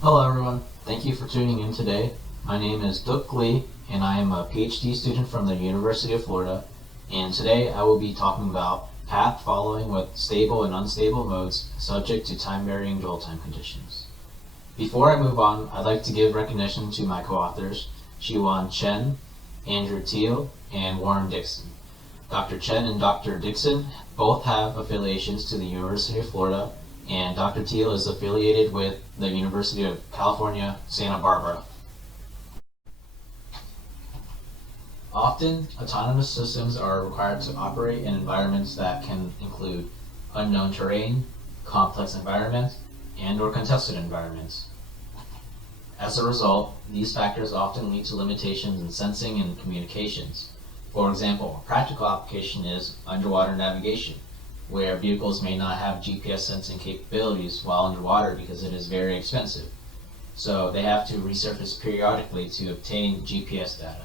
Hello everyone, thank you for tuning in today. My name is Duk Lee and I am a PhD student from the University of Florida, and today I will be talking about path following with stable and unstable modes subject to time-varying dwell time conditions. Before I move on, I'd like to give recognition to my co-authors, Jiwan Chen, Andrew Teal, and Warren Dixon. Dr. Chen and Dr. Dixon both have affiliations to the University of Florida, and Dr. Teal is affiliated with the University of California, Santa Barbara. Often, autonomous systems are required to operate in environments that can include unknown terrain, complex environments, and/or contested environments. As a result, these factors often lead to limitations in sensing and communications. For example, a practical application is underwater navigation, where vehicles may not have GPS sensing capabilities while underwater because it is very expensive. So they have to resurface periodically to obtain GPS data.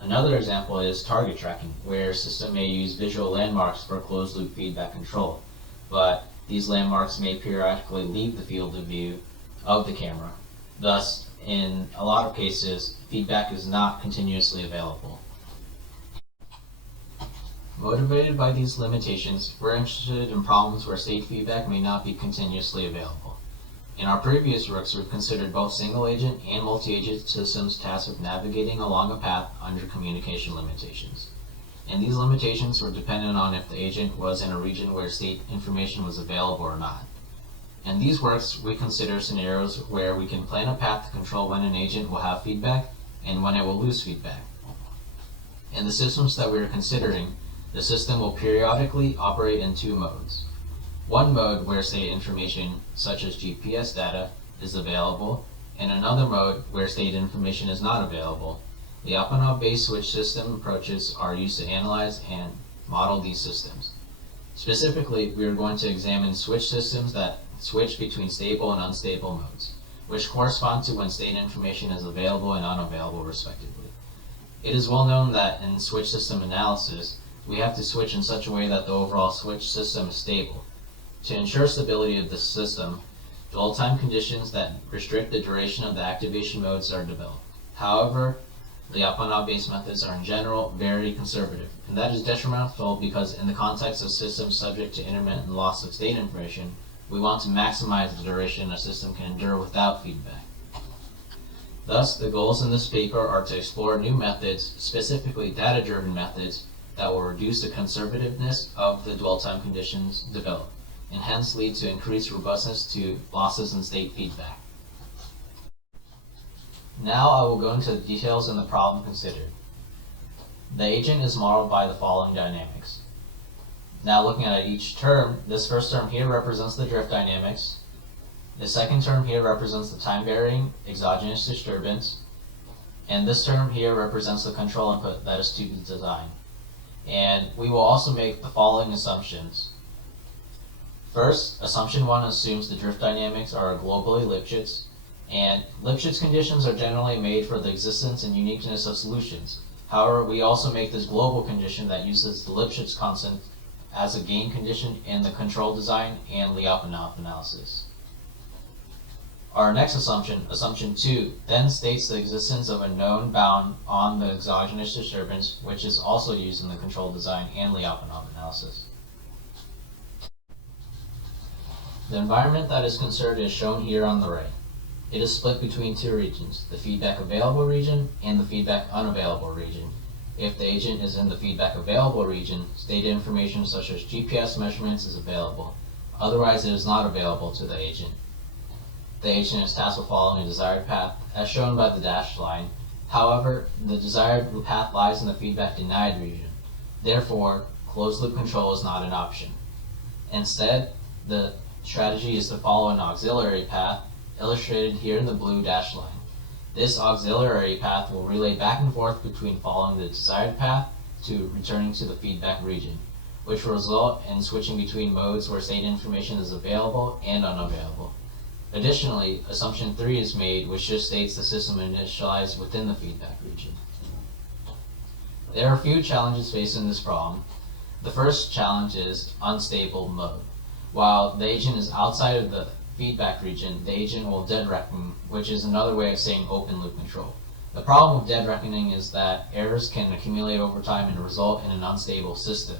Another example is target tracking, where a system may use visual landmarks for closed-loop feedback control, but these landmarks may periodically leave the field of view of the camera. Thus, in a lot of cases, feedback is not continuously available. Motivated by these limitations, we're interested in problems where state feedback may not be continuously available. In our previous works, we've considered both single-agent and multi-agent systems tasked with navigating along a path under communication limitations. And these limitations were dependent on if the agent was in a region where state information was available or not. In these works, we consider scenarios where we can plan a path to control when an agent will have feedback and when it will lose feedback. In the systems that we are considering, the system will periodically operate in two modes. One mode where state information, such as GPS data, is available, and another mode where state information is not available. Lyapunov-based switch system approaches are used to analyze and model these systems. Specifically, we are going to examine switch systems that switch between stable and unstable modes, which correspond to when state information is available and unavailable respectively. It is well known that in switch system analysis, we have to switch in such a way that the overall switch system is stable. To ensure stability of the system, dwell time conditions that restrict the duration of the activation modes are developed. However, Lyapunov-based methods are in general very conservative, and that is detrimental because in the context of systems subject to intermittent loss of state information, we want to maximize the duration a system can endure without feedback. Thus, the goals in this paper are to explore new methods, specifically data-driven methods, that will reduce the conservativeness of the dwell time conditions developed, and hence lead to increased robustness to losses in state feedback. Now I will go into the details in the problem considered. The agent is modeled by the following dynamics. Now looking at each term, this first term here represents the drift dynamics. The second term here represents the time-varying exogenous disturbance. And this term here represents the control input that is to be designed. And we will also make the following assumptions. First, assumption 1 assumes the drift dynamics are globally Lipschitz, and Lipschitz conditions are generally made for the existence and uniqueness of solutions. However, we also make this global condition that uses the Lipschitz constant as a gain condition in the control design and Lyapunov analysis. Our next assumption, assumption 2, then states the existence of a known bound on the exogenous disturbance, which is also used in the control design and Lyapunov analysis. The environment that is considered is shown here on the right. It is split between two regions, the feedback available region and the feedback unavailable region. If the agent is in the feedback available region, state information such as GPS measurements is available. Otherwise, it is not available to the agent. The agent is tasked with following a desired path, as shown by the dashed line. However, the desired path lies in the feedback denied region. Therefore, closed-loop control is not an option. Instead, the strategy is to follow an auxiliary path, illustrated here in the blue dashed line. This auxiliary path will relay back and forth between following the desired path to returning to the feedback region, which will result in switching between modes where state information is available and unavailable. Additionally, assumption 3 is made, which just states the system initialized within the feedback region. There are a few challenges faced in this problem. The first challenge is unstable mode. While the agent is outside of the feedback region, the agent will dead reckon, which is another way of saying open loop control. The problem with dead reckoning is that errors can accumulate over time and result in an unstable system.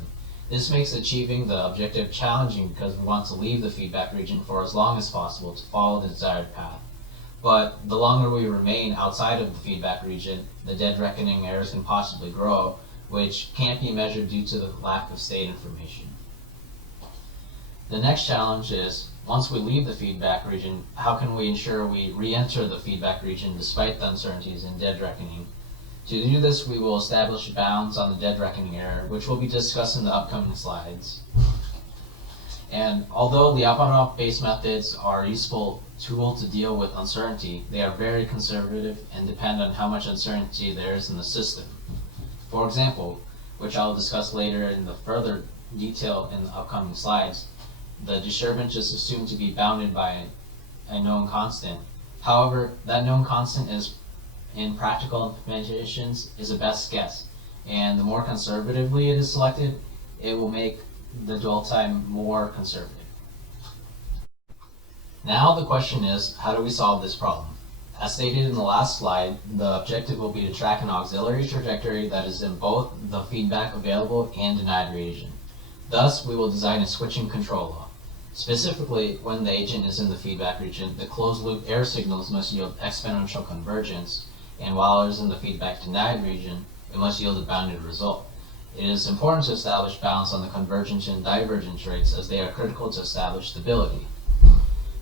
This makes achieving the objective challenging because we want to leave the feedback region for as long as possible to follow the desired path. But the longer we remain outside of the feedback region, the dead reckoning errors can possibly grow, which can't be measured due to the lack of state information. The next challenge is, once we leave the feedback region, how can we ensure we re-enter the feedback region despite the uncertainties in dead reckoning? To do this, we will establish bounds on the dead reckoning error, which will be discussed in the upcoming slides. And although Lyapunov-based methods are a useful tool to deal with uncertainty, they are very conservative and depend on how much uncertainty there is in the system. For example, which I'll discuss later in the further detail in the upcoming slides, the disturbance is assumed to be bounded by a known constant. However, that known constant is, in practical implementations, is a best guess, and the more conservatively it is selected, it will make the dwell time more conservative. Now the question is, how do we solve this problem? As stated in the last slide, the objective will be to track an auxiliary trajectory that is in both the feedback available and denied region. Thus, we will design a switching control law. Specifically, when the agent is in the feedback region, the closed-loop error signals must yield exponential convergence, and while it is in the feedback denied region, it must yield a bounded result. It is important to establish balance on the convergence and divergence rates as they are critical to establish stability.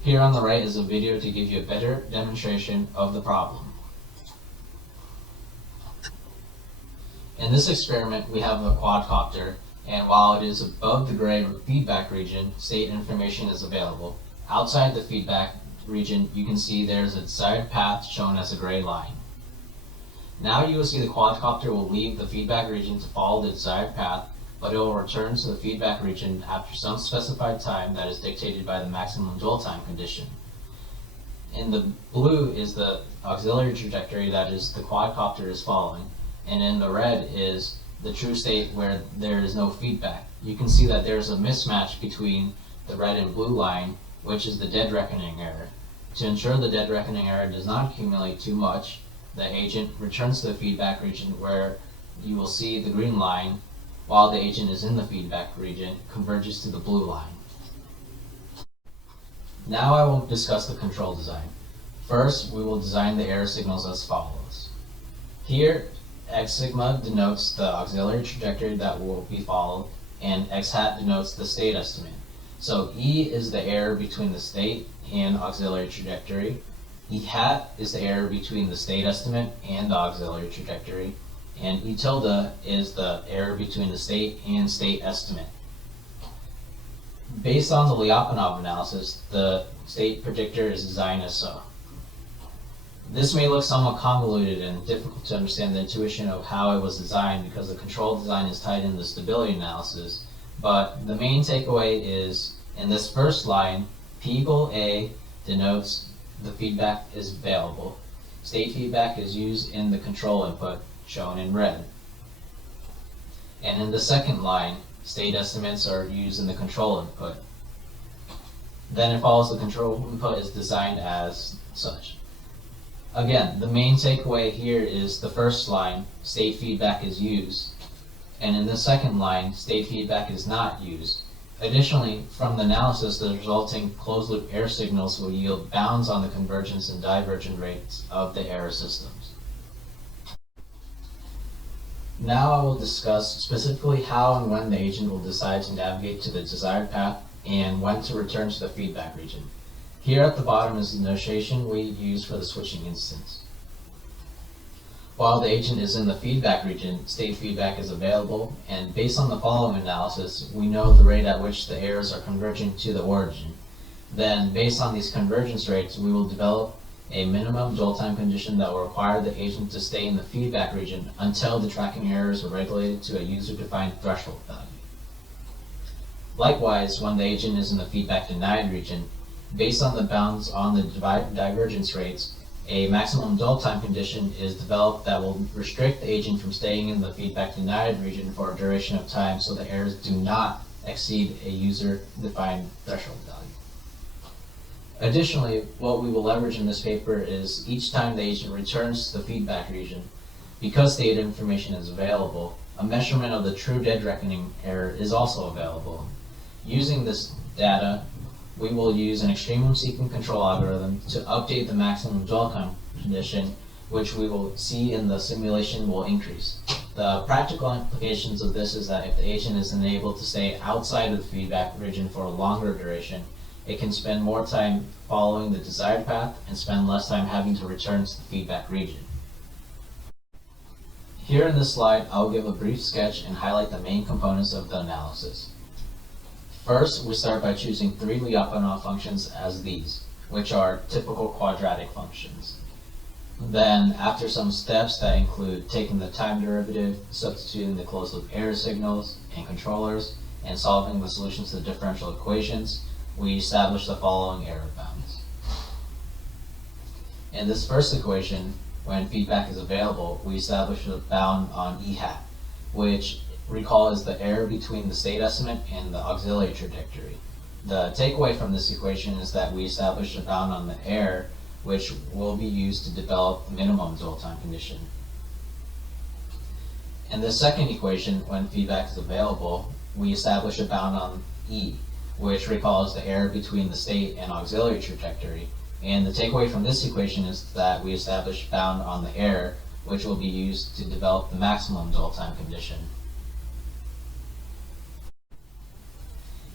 Here on the right is a video to give you a better demonstration of the problem. In this experiment, we have a quadcopter, and while it is above the gray feedback region, state information is available. Outside the feedback region, you can see there's a desired path shown as a gray line. Now you will see the quadcopter will leave the feedback region to follow the desired path, but it will return to the feedback region after some specified time that is dictated by the maximum dwell time condition. In the blue is the auxiliary trajectory that is the quadcopter is following, and in the red is the true state where there is no feedback. You can see that there's a mismatch between the red and blue line, which is the dead reckoning error. To ensure the dead reckoning error does not accumulate too much, the agent returns to the feedback region where you will see the green line, while the agent is in the feedback region, converges to the blue line. Now I will discuss the control design. First, we will design the error signals as follows. Here, X sigma denotes the auxiliary trajectory that will be followed, and X hat denotes the state estimate. So E is the error between the state and auxiliary trajectory. E hat is the error between the state estimate and the auxiliary trajectory, and E tilde is the error between the state and state estimate. Based on the Lyapunov analysis, the state predictor is designed as so. This may look somewhat convoluted and difficult to understand the intuition of how it was designed because the control design is tied in the stability analysis, but the main takeaway is, in this first line, P equal A denotes the feedback is available. State feedback is used in the control input, shown in red. And in the second line, state estimates are used in the control input. Then it follows the control input is designed as such. Again, the main takeaway here is the first line, state feedback is used, and in the second line, state feedback is not used. Additionally, from the analysis, the resulting closed-loop error signals will yield bounds on the convergence and divergence rates of the error systems. Now I will discuss specifically how and when the agent will decide to navigate to the desired path and when to return to the feedback region. Here at the bottom is the notation we use for the switching instance. While the agent is in the feedback region, state feedback is available, and based on the following analysis, we know the rate at which the errors are converging to the origin. Then, based on these convergence rates, we will develop a minimum dwell time condition that will require the agent to stay in the feedback region until the tracking errors are regulated to a user-defined threshold value. Likewise, when the agent is in the feedback denied region, based on the bounds on the divergence rates, a maximum dwell time condition is developed that will restrict the agent from staying in the feedback denied region for a duration of time so the errors do not exceed a user-defined threshold value. Additionally, what we will leverage in this paper is each time the agent returns to the feedback region, because data information is available, a measurement of the true dead reckoning error is also available. Using this data, we will use an extremum seeking control algorithm to update the maximum dwell time condition, which we will see in the simulation will increase. The practical implications of this is that if the agent is enabled to stay outside of the feedback region for a longer duration, it can spend more time following the desired path and spend less time having to return to the feedback region. Here in this slide, I'll give a brief sketch and highlight the main components of the analysis. First, we start by choosing three Lyapunov functions as these, which are typical quadratic functions. Then, after some steps that include taking the time derivative, substituting the closed-loop error signals and controllers, and solving the solutions to the differential equations, we establish the following error bounds. In this first equation, when feedback is available, we establish a bound on E hat, which recall is the error between the state estimate and the auxiliary trajectory. The takeaway from this equation is that we establish a bound on the error, which will be used to develop the minimum dwell time condition. In the second equation, when feedback is available, we establish a bound on E, which recalls the error between the state and auxiliary trajectory. And the takeaway from this equation is that we establish bound on the error, which will be used to develop the maximum dwell time condition.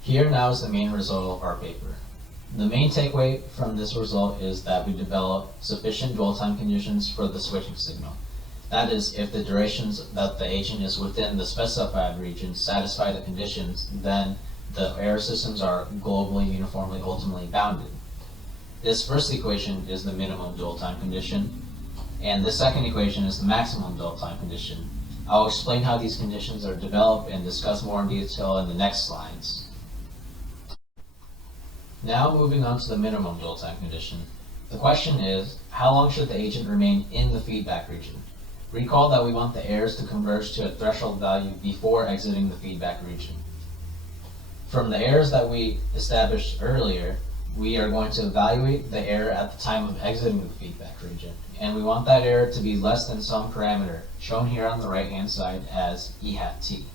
Here now is the main result of our paper. The main takeaway from this result is that we develop sufficient dwell time conditions for the switching signal. That is, if the durations that the agent is within the specified region satisfy the conditions, then the error systems are globally uniformly ultimately bounded. This first equation is the minimum dwell time condition, and the second equation is the maximum dwell time condition. I'll explain how these conditions are developed and discuss more in detail in the next slides. Now moving on to the minimum dwell time condition. The question is, how long should the agent remain in the feedback region? Recall that we want the errors to converge to a threshold value before exiting the feedback region. From the errors that we established earlier, we are going to evaluate the error at the time of exiting the feedback region, and we want that error to be less than some parameter, shown here on the right-hand side as E hat t.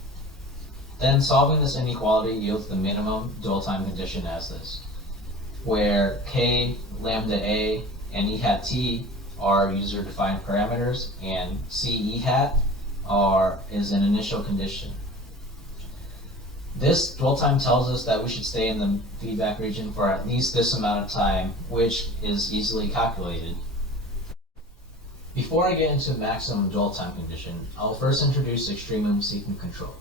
Then solving this inequality yields the minimum dwell time condition as this, where k, lambda a, and E hat t are user-defined parameters, and c E hat is an initial condition. This dwell time tells us that we should stay in the feedback region for at least this amount of time, which is easily calculated. Before I get into maximum dwell time condition, I'll first introduce extremum seeking control.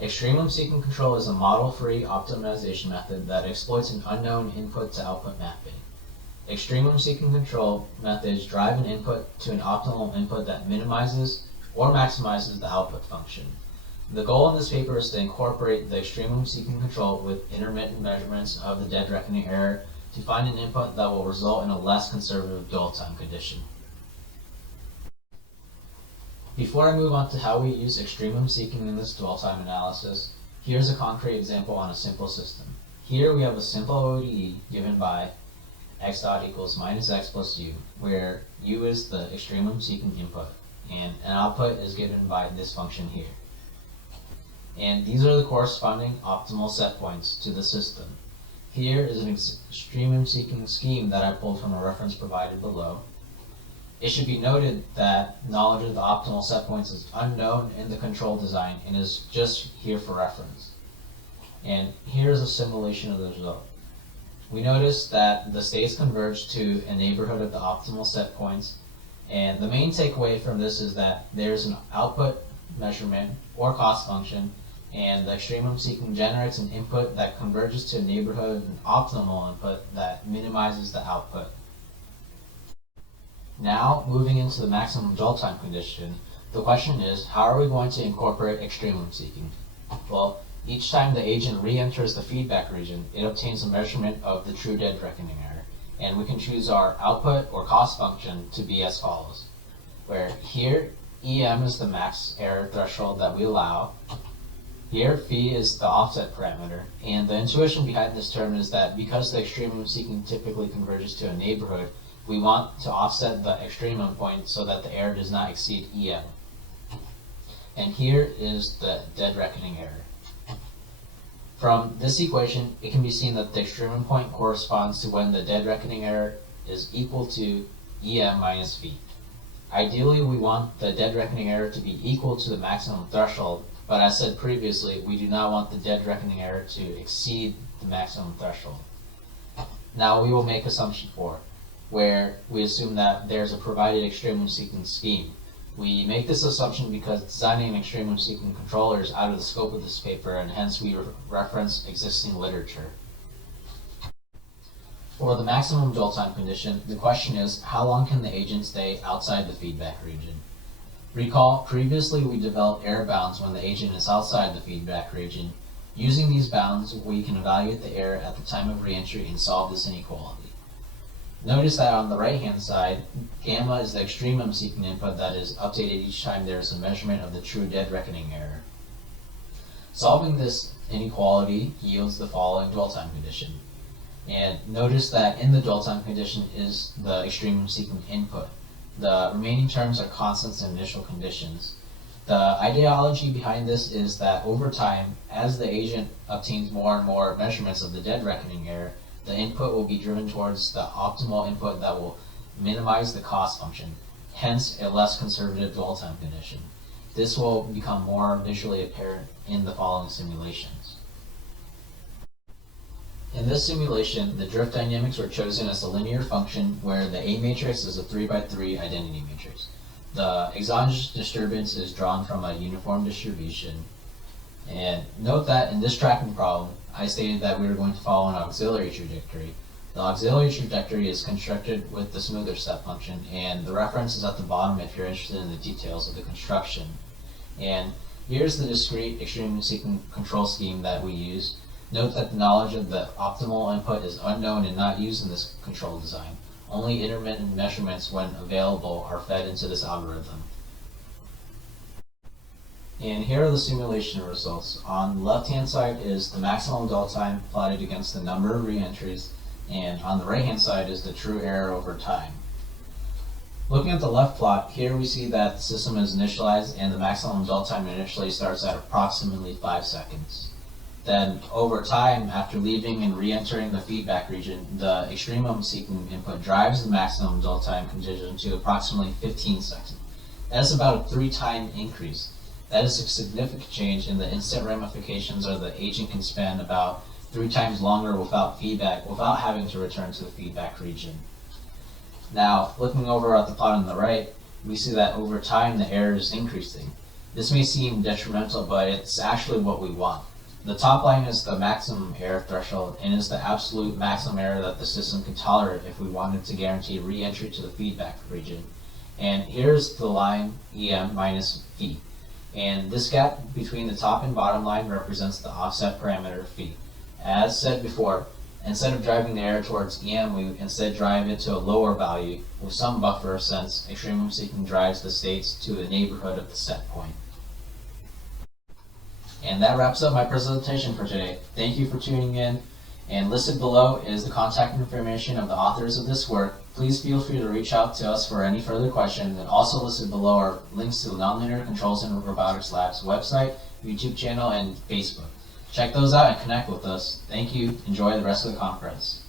Extremum seeking control is a model-free optimization method that exploits an unknown input-to-output mapping. Extremum seeking control methods drive an input to an optimal input that minimizes or maximizes the output function. The goal in this paper is to incorporate the extremum seeking control with intermittent measurements of the dead reckoning error to find an input that will result in a less conservative dwell time condition. Before I move on to how we use extremum seeking in this dwell time analysis, here's a concrete example on a simple system. Here we have a simple ODE given by x dot equals minus x plus u, where u is the extremum seeking input, and an output is given by this function here. And these are the corresponding optimal set points to the system. Here is an extremum seeking scheme that I pulled from a reference provided below. It should be noted that knowledge of the optimal set points is unknown in the control design and is just here for reference. And here's a simulation of the result. We notice that the states converge to a neighborhood of the optimal set points, and the main takeaway from this is that there's an output measurement or cost function, and the extremum seeking generates an input that converges to a neighborhood of an optimal input that minimizes the output. Now, moving into the maximum dwell time condition, the question is, how are we going to incorporate extremum seeking? Well, each time the agent re-enters the feedback region, it obtains a measurement of the true dead reckoning error, and we can choose our output or cost function to be as follows, where here EM is the max error threshold that we allow. Here, phi is the offset parameter, and the intuition behind this term is that because the extremum seeking typically converges to a neighborhood, we want to offset the extremum point so that the error does not exceed EM. And here is the dead reckoning error. From this equation, it can be seen that the extremum point corresponds to when the dead reckoning error is equal to EM minus phi. Ideally, we want the dead reckoning error to be equal to the maximum threshold, but as said previously, we do not want the dead reckoning error to exceed the maximum threshold. Now we will make assumption 4, where we assume that there's a provided extremum seeking scheme. We make this assumption because designing an extremum seeking controller is out of the scope of this paper, and hence we reference existing literature. For the maximum dwell time condition, the question is, how long can the agent stay outside the feedback region? Recall, previously we developed error bounds when the agent is outside the feedback region. Using these bounds, we can evaluate the error at the time of reentry and solve this inequality. Notice that on the right-hand side, gamma is the extremum seeking input that is updated each time there is a measurement of the true dead reckoning error. Solving this inequality yields the following dwell time condition. And notice that in the dwell time condition is the extremum seeking input. The remaining terms are constants and initial conditions. The ideology behind this is that over time, as the agent obtains more and more measurements of the dead reckoning error, the input will be driven towards the optimal input that will minimize the cost function, hence a less conservative dwell time condition. This will become more visually apparent in the following simulations. In this simulation, the drift dynamics were chosen as a linear function where the A matrix is a 3x3 identity matrix. The exogenous disturbance is drawn from a uniform distribution. And note that in this tracking problem, I stated that we were going to follow an auxiliary trajectory. The auxiliary trajectory is constructed with the smoother step function, and the reference is at the bottom if you're interested in the details of the construction. And here's the discrete extremum seeking control scheme that we use. Note that the knowledge of the optimal input is unknown and not used in this control design. Only intermittent measurements, when available, are fed into this algorithm. And here are the simulation results. On the left-hand side is the maximum dwell time plotted against the number of reentries, and on the right-hand side is the true error over time. Looking at the left plot, here we see that the system is initialized and the maximum dwell time initially starts at approximately 5 seconds. Then, over time, after leaving and re-entering the feedback region, the extremum seeking input drives the maximum dwell time condition to approximately 15 seconds. That is about a 3-time increase. That is a significant change, and the instant ramifications are the agent can spend about 3 times longer without feedback, without having to return to the feedback region. Now, looking over at the plot on the right, we see that over time the error is increasing. This may seem detrimental, but it's actually what we want. The top line is the maximum error threshold and is the absolute maximum error that the system can tolerate if we wanted to guarantee re-entry to the feedback region. And here's the line EM minus phi. And this gap between the top and bottom line represents the offset parameter phi. As said before, instead of driving the error towards EM, we instead drive it to a lower value with some buffer, since extremum seeking drives the states to the neighborhood of the set point. And that wraps up my presentation for today. Thank you for tuning in. And listed below is the contact information of the authors of this work. Please feel free to reach out to us for any further questions. And also listed below are links to the Nonlinear Controls and Robotics Lab's website, YouTube channel, and Facebook. Check those out and connect with us. Thank you. Enjoy the rest of the conference.